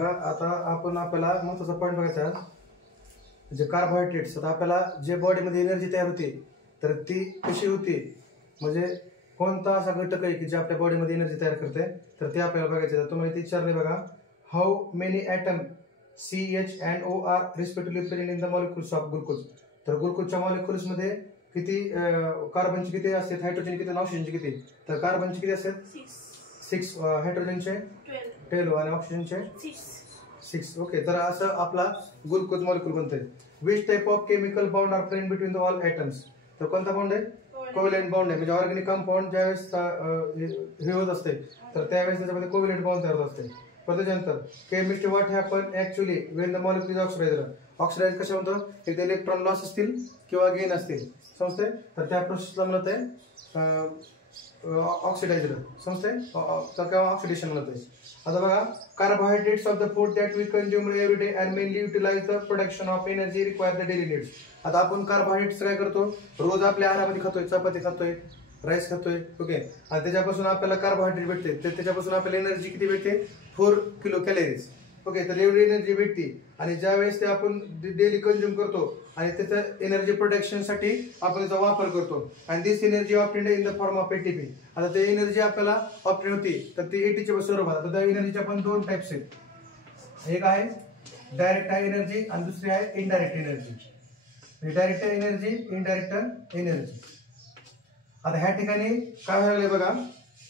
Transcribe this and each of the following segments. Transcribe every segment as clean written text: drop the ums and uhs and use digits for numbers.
आता आपण आपल्याला महत्त्वाचा पॉईंट बघायचा आहे जे कार्बोहायड्रेट्स. आता आपल्याला जे बॉडीमध्ये एनर्जी तयार होते तर ती कशी होते, म्हणजे कोणता असा घटक आहे की जे आपल्या बॉडीमध्ये एनर्जी तयार करते, तर ते आपल्याला बघायचं आहे. तुम्हाला इथे विचारले बघा, how many atom CH and O are respectively present in the molecules of glucose. तर ग्लुकोजच्या मॉलिक्युल्समध्ये किती कार्बनचे किती असतात, हायड्रोजन किती आणि ऑक्सिजनचे किती. तर कार्बनचे किती असतात 6, हायड्रोजनचे 12 आणि ऑक्सिजनचे 6. ओके, तर असं आपला ग्लुकोज मॉलिक्यूल बनतंय. Which type of chemical bond are present between the all atoms. तर कोणता बॉन्ड आहे, कोव्हॅलेंट बॉन्ड आहे. म्हणजे ऑर्गॅनिक कंपाऊंड ज्यावेळेस हे होत असते तर त्यावेळेस त्याच्यामध्ये कोव्हॅलेंट बॉन्ड तयार होत असते. त्याच्यानंतर chemistry what happen actually Wien the molecule oxidise. Oxidise कशा म्हणतो, एक इलेक्ट्रॉन लॉस असतील किंवा गेन असतील समजते, तर त्या प्रोसेसला म्हणत आहे ऑक्सिडाइज्ड समजते किंवा ऑक्सिडेशन म्हणत आहे. आता बघा, carbohydrates of the food that we consume every day and mainly utilise the production of energy require the daily needs. आता आपण कार्बोहायड्रेट्स काय करतो, रोज आपल्या आहारामध्ये खातोय, चपाती खातोय, राईस खातोय. ओके, आणि त्याच्यापासून आपल्याला कार्बोहायड्रेट भेटते, तर त्याच्यापासून आपल्याला एनर्जी किती भेटते, 4 किलो कॅलरीज. ओके, तर एवढी एनर्जी भेटते. आणि ज्यावेळेस ते आपण डेली कंझ्युम करतो आणि त्याचं एनर्जी प्रोडक्शनसाठी आपण त्याचा वापर करतो, आणि this energy obtained in the form of ATP. आता ते एनर्जी आपल्याला ऑप्टेन होती तर ती ATPच्या स्वरूपात. आता त्या एनर्जीच्या पण 2 टाइप्स आहेत, एक आहे डायरेक्ट एनर्जी आणि दुसरी आहे indirect energy. Direct energy, indirect energy. आता ह्या ठिकाणी काय व्हायला बघा,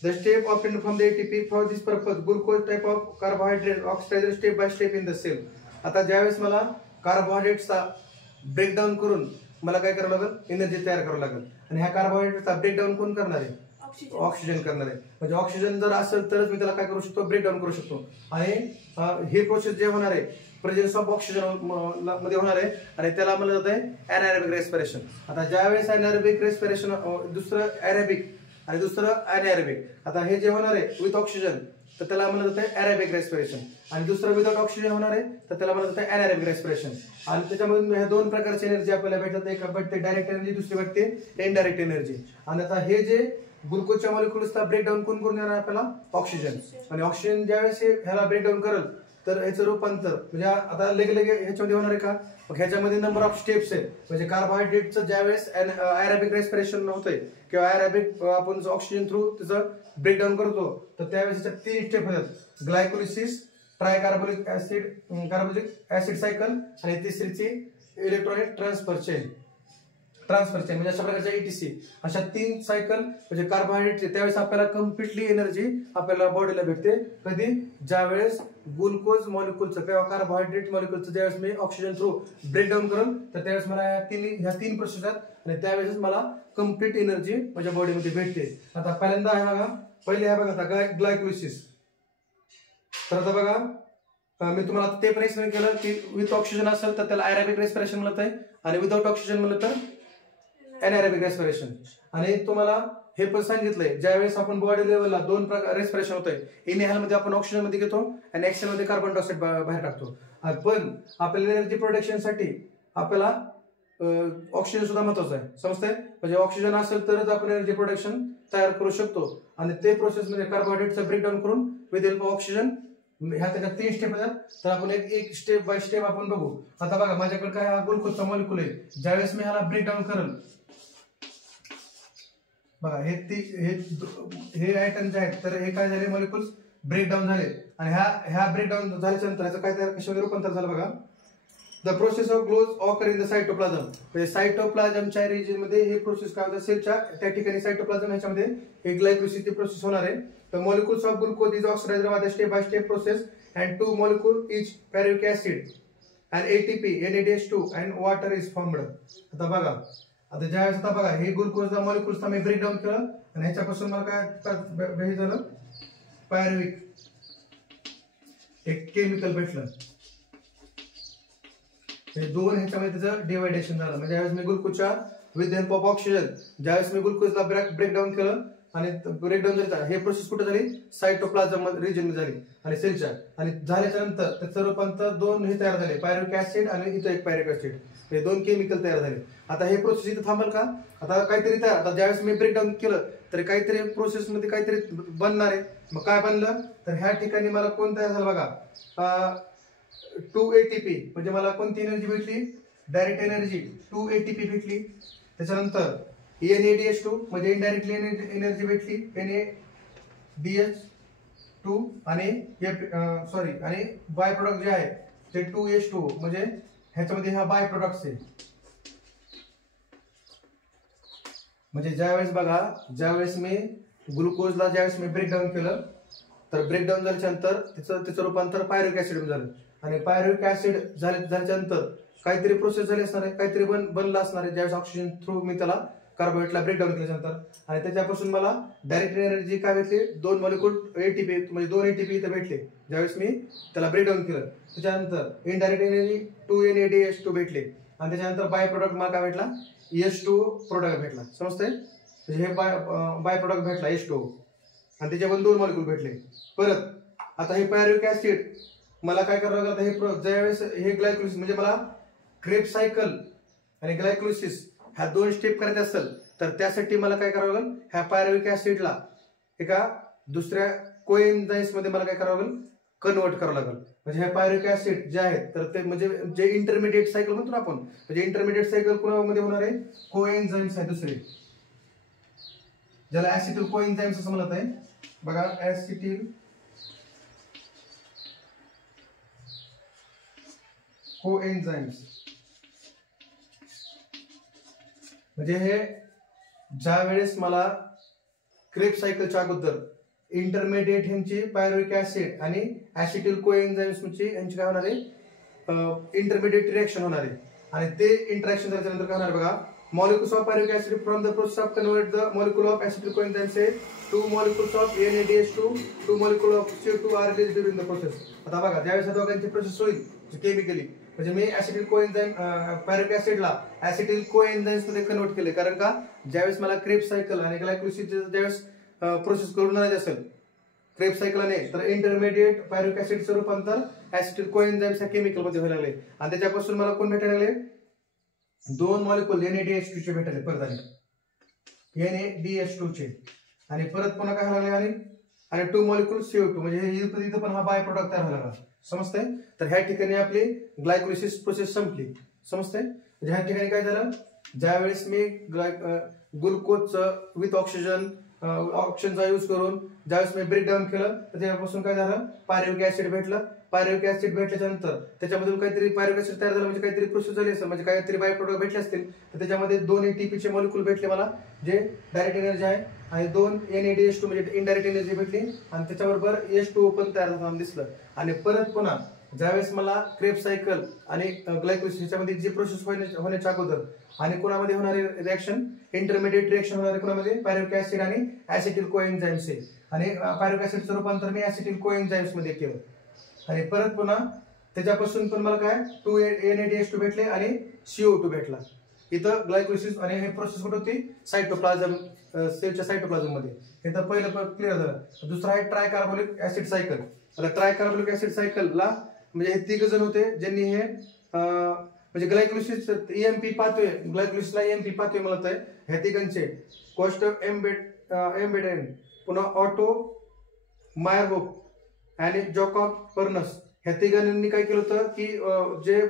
the step obtain from the ATP for this purpose glucose type of carbohydrate oxidise step by step in the cell. आता ज्यावेळेस मला कार्बोहायड्रेट्सचा ब्रेकडाऊन करून मला काय करावं लागेल, एनर्जी तयार करावं लागेल. आणि ह्या कार्बोहायड्रेटचा ब्रेकडाऊन कोण करणार आहे, ऑक्सिजन करणार आहे. म्हणजे ऑक्सिजन जर असेल तरच मी त्याला काय करू शकतो, ब्रेकडाऊन करू शकतो. आणि हे प्रोसेस जे होणार आहे प्रेझेन्स ऑफ ऑक्सिजन मध्ये होणार आहे, आणि त्याला म्हणलं जात आहे एनारोबिक रेस्पिरेशन. आता ज्यावेळेस एनारोबिक रेस्पिरेशन, दुसरं एरोबिक आणि दुसरं अनएरोबिक. आता हे जे होणार आहे विथ ऑक्सिजन तर त्याला म्हणलं जातं एरोबिक रेस्पिरेशन, आणि दुसरं विदाउट ऑक्सिजन होणार आहे तर त्याला म्हणलं जातं अनएरोबिक रेस्पिरेशन. आणि त्याच्यामधून ह्या 2 प्रकारची एनर्जी आपल्याला भेटतात, एक भेटते डायरेक्ट एनर्जी, दुसरी भेटते इनडायरेक्ट एनर्जी. आणि आता हे जे ग्लुकोजच्या मॉलिक्युल्सचा ब्रेकडाऊन कोण करून देणार आपल्याला, ऑक्सिजन. आणि ऑक्सिजन ज्यावेळेस ह्याला ब्रेकडाऊन करेल तर ह्याचं रूपांतर म्हणजे आता लगे ह्याच्यामध्ये होणार आहे का, मग ह्याच्यामध्ये नंबर ऑफ स्टेप्स आहे. म्हणजे कार्बोहायड्रेटचं ज्यावेळेस अॅरोबिक रेस्पिरेशन होतंय किंवा अॅरोबिक आपण ऑक्सिजन थ्रू त्याचं ब्रेकडाऊन करतो, तर त्यावेळेस 3 स्टेप होतात, ग्लायकोलिसिस, ट्रायकार्बोलिक कार्बोलिक ऍसिड सायकल, आणि तिसरीची इलेक्ट्रॉनिक ट्रान्सफर चेन म्हणजे अशा प्रकारच्या ETC. अशा 3 सायकल म्हणजे कार्बोहायड्रेटचे. त्यावेळेस आपल्याला कम्प्लिटली एनर्जी आपल्याला बॉडीला भेटते. कधी, ज्यावेळेस ग्लुकोज मॉलिक्युलचं किंवा कार्बोहायड्रेट मॉलिक्युलचं ज्यावेळेस मी ऑक्सिजन थ्रू ब्रेकडाऊन करेल तर त्यावेळेस मला ह्या तीन प्रोसेस आहेत, आणि त्यावेळेस मला कम्प्लीट एनर्जी माझ्या बॉडीमध्ये भेटते. आता पहिल्यांदा आहे बघा, पहिले आहे बघा आता ग्लायकोलिसिस. तर आता बघा, मी तुम्हाला ते पण एक्सप्लेन केलं की विथ ऑक्सिजन असेल तर त्याला एरोबिक रेस्पिरेशन म्हणत आहे, आणि विदाउट ऑक्सिजन म्हणलं तर एनारोबिक रेस्पिरेशन. आणि तुम्हाला हे पण सांगितलंय ज्यावेळेस आपण बॉडी लेवलला 2 प्रकार रेस्पिरेशन होतंय, इनहेल मध्ये आपण ऑक्सिजन मध्ये घेतो आणि एक्सेल मध्ये कार्बन डायऑक्साईड बाहेर टाकतो. पण आपल्याला एनर्जी प्रोडक्शनसाठी आपल्याला ऑक्सिजन सुद्धा महत्वाचं आहे समजतंय. म्हणजे ऑक्सिजन असेल तरच आपण एनर्जी प्रोडक्शन तयार करू शकतो, आणि ते प्रोसेस म्हणजे कार्बोहायड्रेटचं ब्रेकडाऊन करून विथ हेल्प ऑफ ऑक्सिजन. ह्या त्याच्यात 3 स्टेप आहेत, तर आपण एक स्टेप बाय स्टेप आपण बघू. आता बघा, माझ्याकडे काय हा ग्लुकोजचा मॉलिक्यूल आहे, ज्यावेळेस मी ह्याला ब्रेकडाऊन करेल बघा, हे आयटम जे आहेत तर हे काय झाले, मॉलिक्युल्स ब्रेकडाऊन झाले. आणि ह्या ब्रेकडाऊन झाल्याच्या नंतर ह्याचं काय कशामध्ये रूपांतर झालं बघा. The process of glycolysis occur in the cytoplasm. म्हणजे सायटोप्लाझमच्या रिजन मध्ये हे प्रोसेस काय होतं, सेलच्या त्या ठिकाणी सायटोप्लाझम ह्याच्यामध्ये एक ग्लायकोलिसिसची प्रोसेस होणार आहे. तर molecules of glucose is oxidized by the step by step process, and 2 molecule each pyruvic acid and ATP NADH2 and water is formed. आता बघा, आता ज्यावेळेस आता बघा हे ग्लुकोजचा मॉलिक्युल्सचा मी ब्रेकडाऊन केलं, आणि ह्याच्यापासून मला काय हे झालं, पायरुविक एक केमिकल भेटलं. हे 2 ह्याच्यामध्ये त्याचं डिवायडेशन झालं. म्हणजे ज्यावेळेस मी ग्लुकोजच्या विथ हेल्प ऑफ ऑक्सिजन ज्यावेळेस मी ग्लुकोजला ब्रेकडाऊन केलं, आणि ब्रेकडाऊन झाली, हे प्रोसेस कुठे झाली, सायटोप्लाझम रिजन झाली आणि सेलच्या. आणि झाल्याच्या नंतर त्याचं रूपांतर 2 हे तयार झाले, पायरुविक ऍसिड आणि इथं एक पायरुविक ऍसिड, हे 2 केमिकल तयार झाले. आता हे प्रोसेस इथं थांबल का, आता काहीतरी तयार. आता ज्यावेळेस मी ब्रेकडाऊन केलं तर काहीतरी प्रोसेसमध्ये काहीतरी बनणार आहे. मग काय बनलं तर ह्या ठिकाणी मला कोण तयार झालं बघा, 2 ATP म्हणजे मला कोणती एनर्जी भेटली, डायरेक्ट एनर्जी 2 ATP भेटली. त्याच्यानंतर NADH2 म्हणजे इनडायरेक्टली एनर्जी भेटली NADH2 आणि आणि बाय प्रोडक्ट जे आहे ते 2H2 म्हणजे ह्याच्यामध्ये हा बाय प्रोडक्ट्स आहे. म्हणजे ज्यावेळेस बघा, ज्यावेळेस मी ग्लुकोजला ज्यावेळेस मी ब्रेकडाऊन केलं तर ब्रेकडाऊन झाल्यानंतर त्याचं रूपांतर पायरुविक ऍसिड झालं आणि पायरुविक ऍसिड झाल्यानंतर काहीतरी प्रोसेस झाली असणार आहे, काहीतरी बनलं असणार आहे. ज्यावेळेस ऑक्सिजन थ्रू मी त्याला कार्बोहायड्रेटला ब्रेकडाऊन केल्यानंतर आणि त्याच्यापासून मला डायरेक्ट एनर्जी काय भेटली, 2 मॉलिक्यूल ATP म्हणजे 2 ATP इथे भेटले ज्यावेळेस मी त्याला ब्रेकडाऊन केलं. त्याच्यानंतर इनडायरेक्ट एनर्जी 2 NADH2 भेटले आणि त्याच्यानंतर बाय प्रोडक्ट मला काय भेटला, H2 प्रोडक्ट भेटला. समजतंय, म्हणजे हे बाय प्रोडक्ट भेटला H2 आणि त्याच्यामध्ये 2 मॉलिक्यूल भेटले. परत आता हे पायरुविक ऍसिड मला काय करावं लागतं, हे ज्यावेळेस हे ग्लायकोलिसिस म्हणजे मला क्रेब्स सायकल आणि ग्लायकोलिसिस ह्या 2 स्टेप करायचे असेल तर त्यासाठी मला काय करावं लागेल, ह्या पायरुविक ऍसिडला एका दुसऱ्या कोएन्झाइम्स मध्ये मला काय करावं लागेल, कन्वर्ट करावं लागेल. म्हणजे हे पायरुविक ऍसिड जे आहेत तर ते म्हणजे जे इंटरमिडिएट सायकल म्हणतो ना आपण, म्हणजे इंटरमिडिएट सायकल कोणामध्ये होणार आहे, कोएन्झाइम्स आहे दुसरे, ज्याला ऍसिटिल कोएन्झाइम्स असं म्हणत आहे बघा. ऍसिटिल कोएन्झाइम्स म्हणजे हे ज्या वेळेस मला क्रेब्स सायकलच्या अगोदर इंटरमिडिएट ह्यांची पायरुविक ऍसिड आणि ऍसिटिल कोएन्झाइम्स यांची काय होणार आहे, इंटरमिडिएट रिएक्शन होणार आहे आणि ते इंटरॅक्शन झाल्यानंतर काय होणार बघा, molecules of pyruvic acid from the process of convert the molecule of acetyl coenzyme say 2 molecules of NADH2 2 molecule of CO2 are released during the process. आता बघा ज्यावेळेस या दोघांची प्रोसेस होईल केमिकली, म्हणजे मी ऍसिटिल कोएन्झाइम पायरुविक ऍसिडला ऍसिटिल कोएन्झाइम्स मध्ये कन्वर्ट केले, कारण का ज्यावेळेस मला क्रेब्स सायकल आणि ग्लायकोलिसिस ज्यावेळेस प्रोसेस करून आणायचे असेल क्रेब्स सायकलने तर इंटरमिडिएट पायरुविक ऍसिडचं रूपांतर ऍसिटिल कोएन्झाइम्स या केमिकल मध्ये व्हायला लागले आणि त्याच्यापासून मला कोण भेटायला लागले, 2 मॉलिक्यूल NADH2 चे भेटले परत आले NADH2 चे आणि परत पुन्हा काय व्हायला लागले आणि 2 मॉलिक्यूल CO2 म्हणजे इथं पण हा बाय प्रोडक्ट तयार व्हायला लागला. समजतंय, तर ह्या ठिकाणी आपली ग्लायकोलिसिस प्रोसेस संपली. समजतंय, म्हणजे ह्या ठिकाणी काय झालं, ज्यावेळेस मी ग्लुकोजचं विथ ऑक्सिजनचा यूज करून ज्यावेळेस मी ब्रेकडाऊन केलं तर त्यापासून काय झालं, पायरुविक ऍसिड भेटलं. पायरुविक ऍसिड भेटल्यानंतर त्याच्यामधून काहीतरी पायरुविक ऍसिड तयार झालं म्हणजे काहीतरी प्रोसेस झाली असेल, म्हणजे काहीतरी बाय प्रोडक्ट भेटले असतील तर त्याच्यामध्ये 2 ATP चे मॉलिक्यूल भेटले मला जे डायरेक्ट एनर्जी आहे आणि 2 NADH2 म्हणजे इनडायरेक्ट एनर्जी भेटली आणि त्याच्याबरोबर H2O पण तयार होताना दिसलं. आणि परत पुन्हा ज्यावेळेस मला क्रेब्स सायकल आणि ग्लायकोलिसिस ह्याच्यामध्ये जी प्रोसेस होण्याच्या अगोदर आणि कोणामध्ये होणारे रिएक्शन, इंटरमिडिएट रिएक्शन होणारे कोणामध्ये, पायरुविक ऍसिड आणि ऍसिटिल कोएन्झाइम्स आणि पायरुविक ऍसिडचं रूपांतर मी ऍसिटिल कोएन्झाइम्स मध्ये केलं आणि परत पुन्हा त्याच्यापासून पण मला काय 2 NADH2 भेटले आणि CO2 भेटला. इथं ग्लायकोलिसिस आणि हे प्रोसेस कुठे होती, सायटोप्लाझम, सेलच्या सायटोप्लाझम मध्ये. इथं पहिलं क्लिअर झालं. दुसरा आहे ट्रायकार्बोलिक ऍसिड सायकल. आता ट्रायकार्बोलिक ऍसिड सायकलला म्हणजे हे 3 जण होते ज्यांनी हे म्हणजे ग्लायकोलिसिस EMP पाथवे, ग्लायकोलिसिसला EMP पाथवे म्हणत आहे. ह्या तिघांचे कोस्टक एम्बेडेन, पुन्हा ऑटो मायरहोफ आणि जॉकॉब पर्नस ह्या तिघांनी काय केलं होतं की जे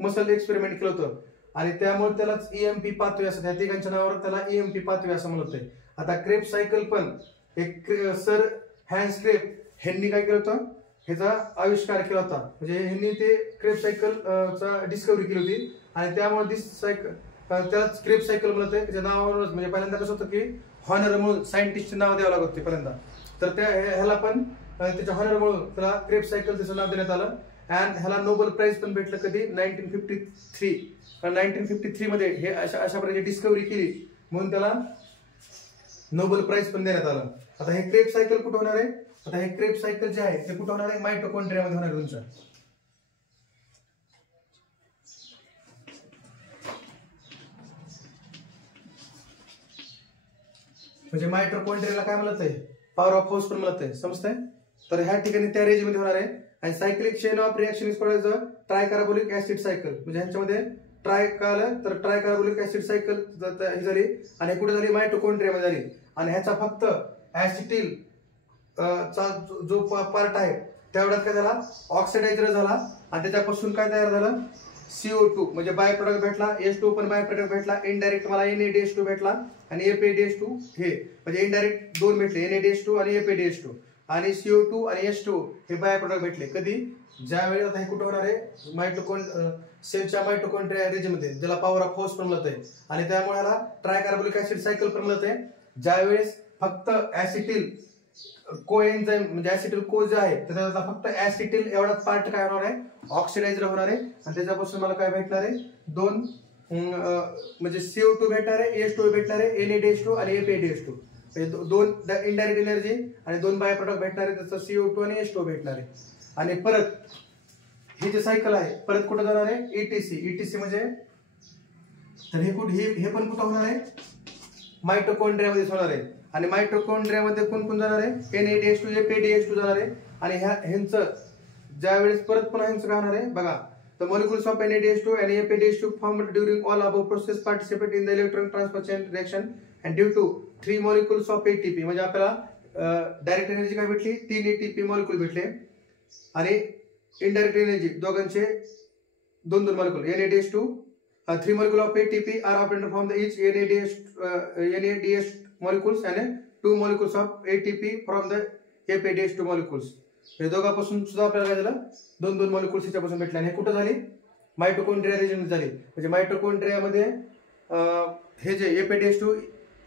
मसल एक्सपेरिमेंट केलं होतं आणि त्यामुळे त्यालाच EMP पाथवे असं, ह्या तिघांच्या नावावर त्याला EMP पाथवे असं म्हणत आहे. आता क्रेब्स सायकल पण एक सर हॅन्स क्रेब ह्यांनी काय केलं होतं, ह्याचा आविष्कार केला होता. म्हणजे ह्यांनी ते क्रेब्स सायकल चा डिस्कवरी केली होती आणि त्यामुळे त्यालाच क्रेब्स सायकल म्हणत आहे. त्याच्या नावावरच म्हणजे पहिल्यांदा कसं होतं की हॉनर म्हणून सायंटिस्टचे नाव द्यावं लागत होते पहिल्यांदा, तर त्या ह्याला पण त्याच्या हॉनर म्हणून त्याला क्रेब्स सायकल त्याचं नाव देण्यात आलं. अँड ह्याला नोबेल प्राइज पण भेटलं कधी, 1953. 1953 मध्ये हे अशा प्रकारे डिस्कवरी केली म्हणून त्याला नोबेल प्राइज पण देण्यात आलं. आता हे क्रेब्स सायकल कुठं होणार आहे, आता हे क्रेब्स सायकल जे आहे ते कुठं होणार आहे, मायटोकॉन्ड्रिया मध्ये होणार आहे तुमच्या. म्हणजे मायटोकॉन्ड्रियाला काय म्हणत आहे, पॉवर ऑफ हाऊस पण म्हणत आहे. समजतंय, तर ह्या ठिकाणी त्या रेंज मध्ये होणार आहे. आणि cyclic chain of reaction is called as tricarboxylic acid cycle. म्हणजे ह्यांच्यामध्ये ट्राय आलं तर ट्रायकार्बोलिक ऍसिड सायकल ही झाली आणि कुठे झाली, मायटोकॉन्ड्रिया मध्ये झाली. आणि ह्याचा फक्त ऍसिटिल चा जो पार्ट आहे तेवढ्यात काय झाला, ऑक्सिडाइज झाला आणि त्याच्यापासून काय तयार झालं, CO2 म्हणजे बाय प्रोडक्ट भेटला, H2 पण बाय प्रोडक्ट भेटला, इनडायरेक्ट मला NaDH2 भेटला आणि APDH2 हे म्हणजे इनडायरेक्ट दोन भेटले, NaDH2 आणि APDH2 आणि CO2 आणि H2 हे बाय प्रोडक्ट भेटले. कधी, ज्यावेळी आता हे कुठं होणार आहे, सेलच्या मायटोकॉन्ड्रिया रिजनमध्ये, ज्याला पॉवर ऑफ फोर्स पण म्हणत आहे आणि त्यामुळे ह्याला ट्रायकार्बोनिक ऍसिड सायकल पण म्हणत आहे. ज्यावेळेस फक्त ऍसिटिल कोएन्झाइम म्हणजे ऍसिटिल को जे आहे त्याचा फक्त ऍसिटिल एवढाच पार्ट काय होणार आहे, ऑक्सिडाइज होणार आहे आणि त्याच्यापासून मला काय भेटणार आहे, दोन म्हणजे CO2 भेटणार आहे, H2 भेटणार आहे, NaDH2 आणि APDH2 दोन इनडायरेक्ट एनर्जी आणि दोन बाय प्रोडक्ट भेटणार आहे, त्याचं CO2 आणि H2 भेटणार आहे. आणि परत हे जे सायकल आहे परत कुठं जाणार आहे, ETC म्हणजे तर हे पण कुठं होणार आहे, मायटोकॉन्ड्रियामध्ये होणार आहे आणि मायटोकॉन्ड्रियामध्ये कोण कोण जाणार आहे, NaDH2 APDH2 जाणार आहे आणि ह्यांचं ज्यावेळेस परत पुन्हा ह्यांचं काय होणार आहे बघा, the molecules of NaDH2 and APDH2 formed during all above process participate in the electron transfer chain reaction and due to 3 molecules of ATP म्हणजे आपल्याला डायरेक्ट एनर्जी काय भेटली, 3 ATP मॉलिक्यूल भेटले आणि इनडायरेक्ट एनर्जी दोघांचे दोन molecule NaDH2 3 molecules of ATP are obtained from the each NaDH molecules and 2 molecules of ATP from the APDH2 molecules. हे दोघांपासून सुद्धा आपल्याला काय झालं, दोन मॉलिक्यूल्स ह्याच्यापासून भेटले आणि हे कुठं झाली, मायटोकॉन्ड्रिया रिजन झाली. म्हणजे मायटोकॉन्ड्रियामध्ये हे जे APDH2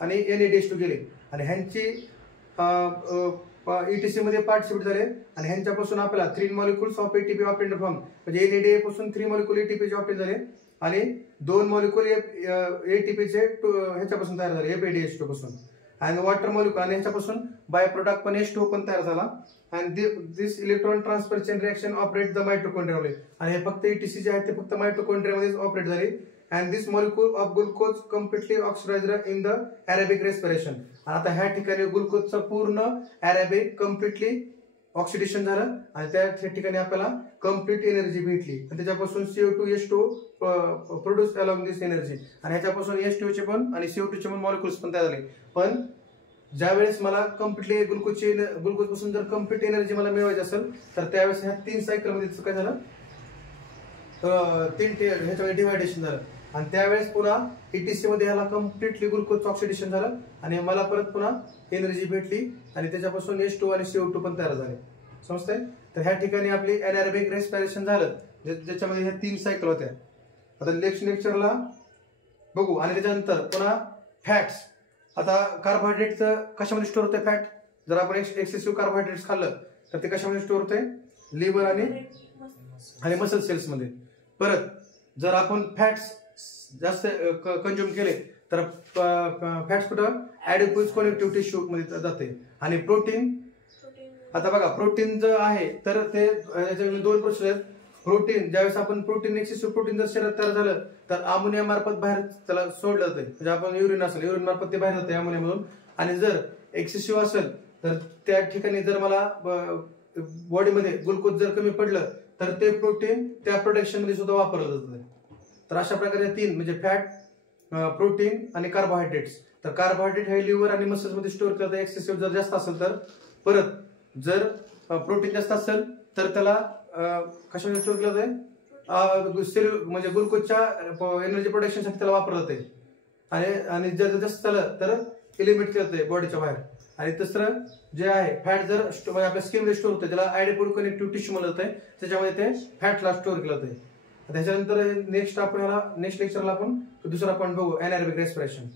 आणि NaDH2 गेले आणि ह्यांची ETC मध्ये पार्टिसिपेट झाले आणि ह्यांच्यापासून आपल्याला 3 molecules of ATP obtained from म्हणजे NADH पासून 3 molecule ATP चे ऑब्टेन झाले आणि 2 molecule ATP चे ह्याच्यापासून तयार झाले, APDH2 पासून आणि वॉटर मॉलिक्यूल आणि ह्याच्यापासून बाय प्रोडक्ट पण H2 पण तयार झाला आणि this electron transfer chain reaction operate the mitochondria मध्ये आणि हे फक्त ETC जे आहे ते फक्त मायटोकॉन्ड्रिया मध्ये ऑपरेट झाले and this molecule of glucose completely oxidized in the aerobic respiration. आणि आता ह्या ठिकाणी ग्लुकोजचं पूर्ण अरेबिक कम्प्लिटली ऑक्सिडेशन झालं आणि त्या ठिकाणी आपल्याला कम्प्लीट एनर्जी भेटली आणि त्याच्यापासून CO2 H2 प्रोड्यूस अलॉंग दिस एनर्जी आणि ह्याच्यापासून H2 चे पण आणि CO2 चे पण मॉलिक्युल्स पण तयार झाले. पण ज्यावेळेस मला कम्प्लिटली ग्लुकोज पासून जर कम्प्लीट एनर्जी मला मिळवायची असेल तर त्यावेळेस ह्या 3 सायकल मध्ये काय झालं, 3 ह्याच्यामध्ये डिवायडेशन झालं आणि त्यावेळेस पुन्हा ETC मध्ये ह्याला कम्प्लिटली ग्लुकोज ऑक्सिडेशन झालं आणि मला परत पुन्हा एनर्जी भेटली आणि त्याच्यापासून H2 आणि CO2 पण तयार झाले. समजतंय? तर ह्या ठिकाणी आपली एनारोबिक रेस्पिरेशन झालं ज्याच्यामध्ये ह्या 3 सायकल होत्या. आता नेक्स्ट लेक्चरला बघू आणि त्याच्यानंतर पुन्हा फॅट्स. आता कार्बोहायड्रेटचं कशामध्ये स्टोअर होते फॅट, जर आपण एक्सेसिव्ह कार्बोहायड्रेट्स खाल्लं तर ते कशामध्ये स्टोअर होते, लिव्हर आणि मसल सेल्स मध्ये. परत जर आपण फॅट्स जास्त कंझ्युम केले तर फॅट्स कुठं ऍडिपोज कनेक्टिव्ह टिश्यू मध्ये जाते आणि प्रोटीन. आता बघा प्रोटीन जर आहे तर ते याच्यामध्ये 2 प्रोसेस आहेत. प्रोटीन ज्यावेळेस आपण प्रोटीन एक्सेसिव्ह प्रोटीन जर शरीरात तयार झालं तर अमोनिया मार्फत बाहेर त्याला सोडलं जाते, म्हणजे आपण युरिन असेल युरिन मार्फत ते बाहेर जाते अमोनियामधून. आणि जर एक्सेसिव्ह असेल तर त्या ठिकाणी जर मला बॉडीमध्ये ग्लुकोज जर कमी पडलं तर ते प्रोटीन त्या प्रोडक्शन मध्ये सुद्धा वापरलं जातं. तर अशा प्रकारे 3 म्हणजे फॅट, प्रोटीन आणि कार्बोहायड्रेट्स. तर कार्बोहायड्रेट हे लिव्हर आणि मसल्स मध्ये स्टोअर करतात एक्सेसिव्ह जर जास्त असेल तर. परत जर प्रोटीन जास्त असेल तर त्याला कशामध्ये स्टोअर केलं जाते, म्हणजे ग्लुकोजच्या एनर्जी प्रोडक्शनसाठी त्याला वापरलं जाते आणि जर जास्त झालं तर एलिमिनेट केलं जाते बॉडीच्या बाहेर. आणि तिसरं जे आहे फॅट जर म्हणजे आपल्या स्किन मध्ये स्टोअर होते त्याला ऍडिपोज कनेक्टिव्ह टिश्यू म्हणलं जाते, त्याच्यामध्ये ते फॅटला स्टोअर केलं जाते. त्याच्यानंतर नेक्स्ट लेक्चरला आपण दुसरा पॉईंट बघू, एनारोबिक रेस्पिरेशन.